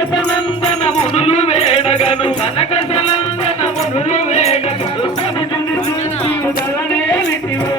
కనకసనందనమునులు వేడగను కనకసనందనమునులు వేడగను ధరణేలితివో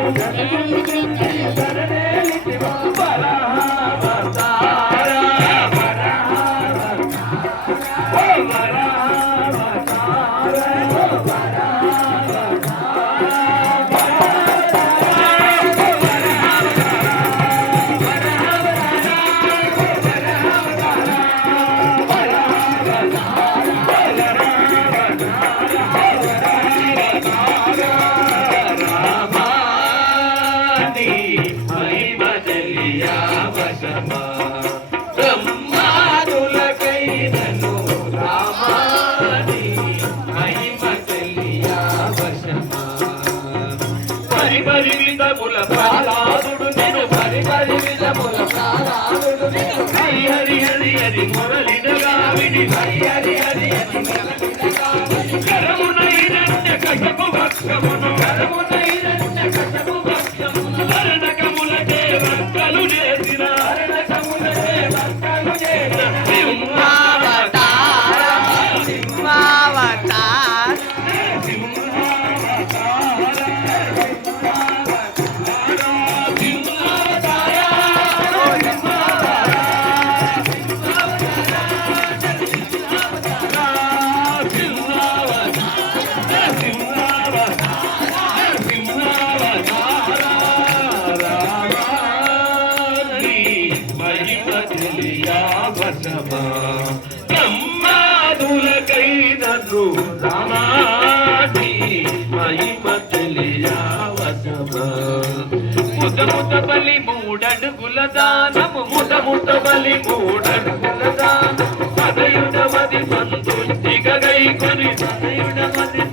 ముతబలి మూడడుగుల దానము ముతబలి మూడడుగుల దానము సదయుడమది సంతుష్టిగా గైకొని సదయుడమది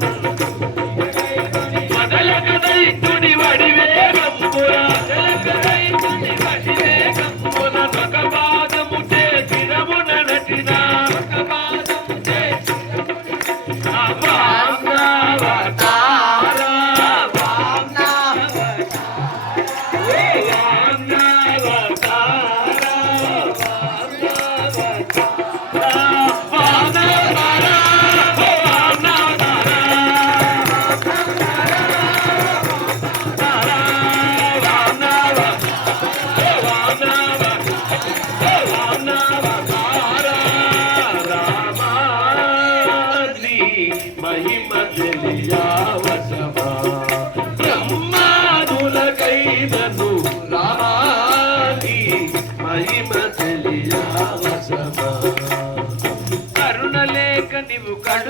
మదలక దైతుడి వడివేగంపుర మదలక దైతుడి వడివేగంపుర ఒక పాదముటే చిరమున నటిన ఒక పాదముటే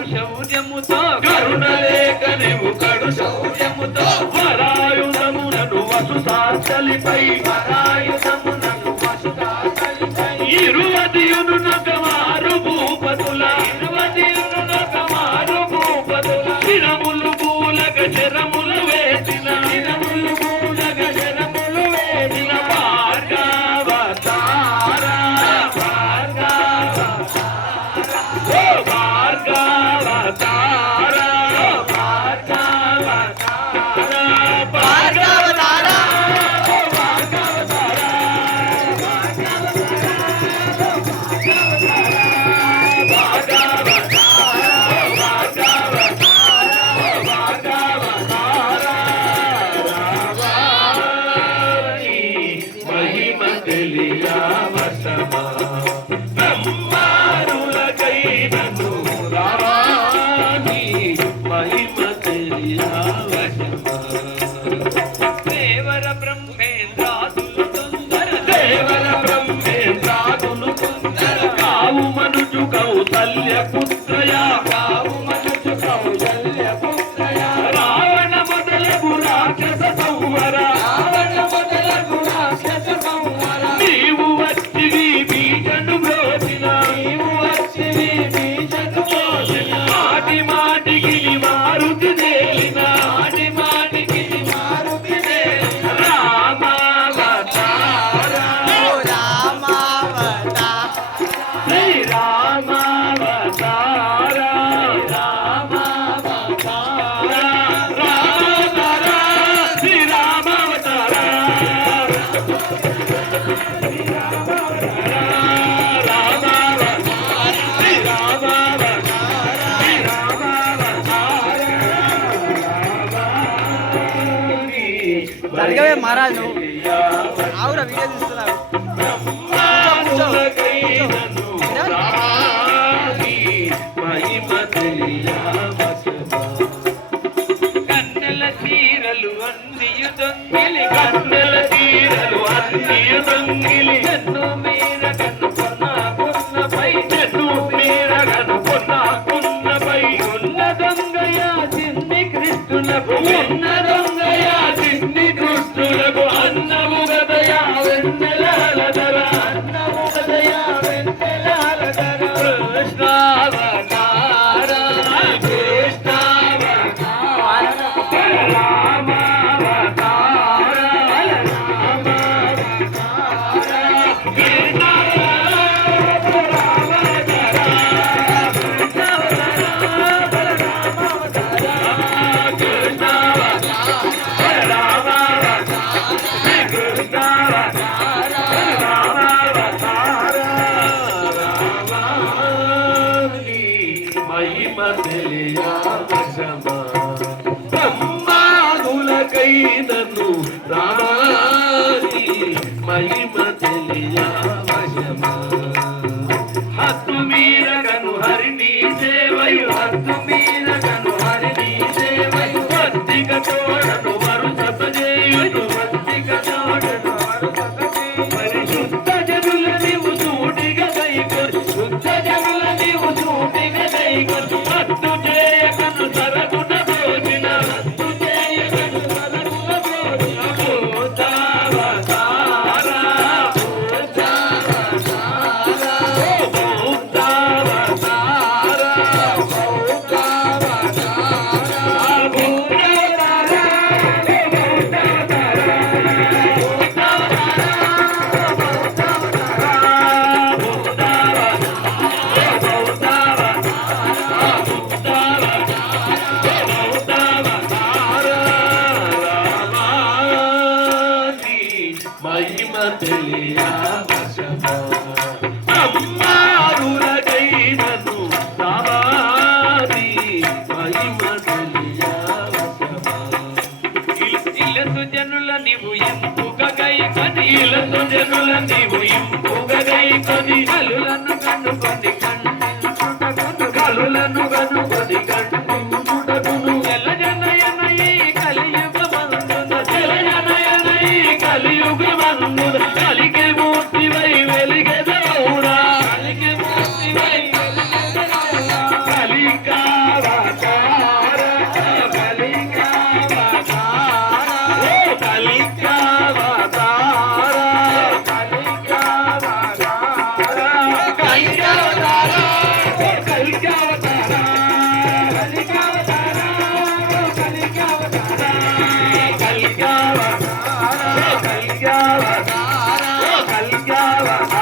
శౌర్యముతో కరుణలేక నీవు కడు శౌర్యముతో వరాయుధమునను వసుధాచలిపై వరాయుధమునను వసుధాచలిపై ఇరువదియును నగమారు భూపతుల ఇరువదియును నగమారు భూపతుల శిరములు పూలగ శరముల వేసిన శిరములు పూలగ శరములు వేసిన భార్గవత తెలియవశమా బ్రహ్మానులకైనను రాణి మహిమ తెలియవశమా దేవర బ్రహ్మేంద్రాదులు తొందర దేవర బ్రహ్మేంద్రాదులు తొందర కావు మనుజు కౌసల్య పుత్రయా కావు మనుజు కౌశల్య పుత్రయ రావణ మొదలగు రాక్షస సంవర రావణ మొదలగు రాక్షస సంవర నీవు వచ్చివి బీజను బ్రోచిన నీవు వచ్చివి బీజను పోసిన మాటి మాటికి మారుతి తేలిన మాటి మాటికి మారుతి దేలిన రామావతార శ్రీ రామావతార రామావతార రామావతార శ్రీ రామావతార జరగవే మహారాజ్ నువ్వు ఆవురా వీడియో తీస్తున్నావు కన్నెల చీరలు అన్నియు దొంగిలి కన్నెల తీరలు అన్ని దొంగిలి కన్ను మీద కన్ను కొన్నపై చెట్టు మీరగను కొన్నపై ఉన్న దొంగయ చిన్ని కృష్ణులకు ఉన్న దొంగయ చిన్ని కృష్ణులకు అన్నము గదయా వెన్నెలధర అన్నము కదయా వెన్నెలాల ధర కృష్ణావతార కృష్ణావతార రామావతార మహిమ తెలియవశమా బ్రహ్మాదులకైనను రామాని మహిమ తెలియవశమా హద్దు మీరగను హరిని సేవయు హద్దు మీరగను హరిని సేవయు వత్తిక తోడను వరుసత చేయును వత్తిక తోడను వరుసత చేయును పరిశుద్ధ జనుల నీవు సూటిగా దైకొని శుద్ధ జనుల నీవు సూటిగా దైకొని హద్దు చేయకను సరగున భోజన హద్దు చేయకను సరగున భోజన భూతావతార మహిమ తెలియవశమా బ్రహ్మాదులకైనను రామాని మహిమ తెలియవశమా ఇల్లసు జనుల నీవు ఎంపుగా గైకొని ఇలతో జనుల నీవు ఇంపుగా గైకొని కలులను కన్నుకొని కన్నుకుంటుటకును కలులను కనుకొని కంటించుటకును ఎల్ల జనయన ఈ కలియుగమందున జలజనయన ఈ కలియుగమందున కలిగే మూర్తివై వెలిగెదవురా కలిగి మూర్తివై వెలుగెదరవునా. కలికావతార కలికావతార ఓ కలికావతార కలికావతార కలికావతార ఓ కలికావతార కలికావతార ఓ కలికావతార కలికావతార ఓ కలికావతార ఓ కలికావతార